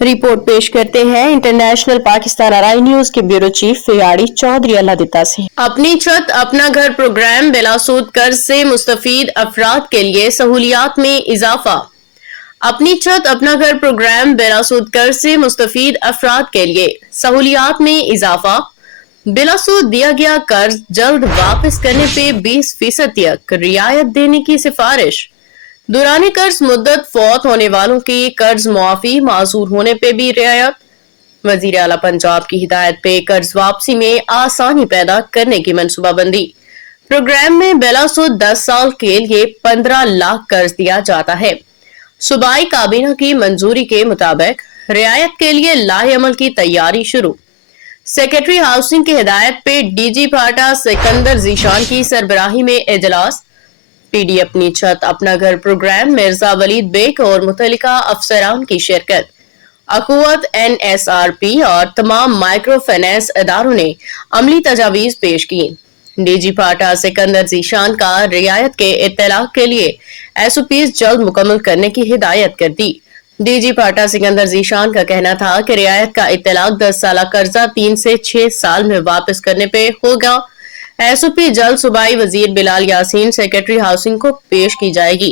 Report पेश करते हैं इंटरनेशनल पाकिस्तान आरआई न्यूज के ब्यूरो चीफ फियाड़ी चौधरी अल्लादिता से। अपनी छत अपना घर प्रोग्राम बिलासूद कर्ज से मुस्तफीद अफराद के लिए सहूलियात में इजाफा। अपनी छत अपना घर प्रोग्राम बिलासूद कर्ज से मुस्तफीद अफराद के लिए सहूलियात में इजाफा। बिलासूद दिया गया कर्ज जल्द वापस करने पे 20% तक रियायत देने की सिफारिश। दौरान कर्ज मुद्दत फौत होने वालों की कर्ज मुआफी माजूर होने पे भी रियायत। वजीर आला पंजाब की हिदायत पे कर्ज वापसी में आसानी पैदा करने की मनसूबाबंदी। प्रोग्राम में बिलासूद 10 साल के लिए 15 लाख कर्ज दिया जाता है। सूबाई काबीना की मंजूरी के मुताबिक रियायत के लिए लाहेअमल की तैयारी शुरू। सेक्रेटरी हाउसिंग की हिदायत पे डीजी फाटा सिकंदर जीशान की सरबराही में इजलास। पीडी अपनी छत अपना घर प्रोग्राम मिर्जा वलीद बेग और मुतल्लिका अफसरान की शिरकत। अकुवत NSRP और तमाम माइक्रो फाइनेंस इदारों ने अमली तजावीज पेश की। डीजी फाटा सिकंदर जीशान का रियायत के इत्तलाक के लिए SOPs जल्द मुकम्मल करने की हिदायत कर दी। डीजी फाटा सिकंदर जीशान का कहना था कि रियायत का इत्तलाक 10 साल कर्जा 3 से 6 साल में वापस करने पे होगा। SOP जल्द सूबाई वजीर बिलाल यासीन सेक्रेटरी हाउसिंग को पेश की जाएगी।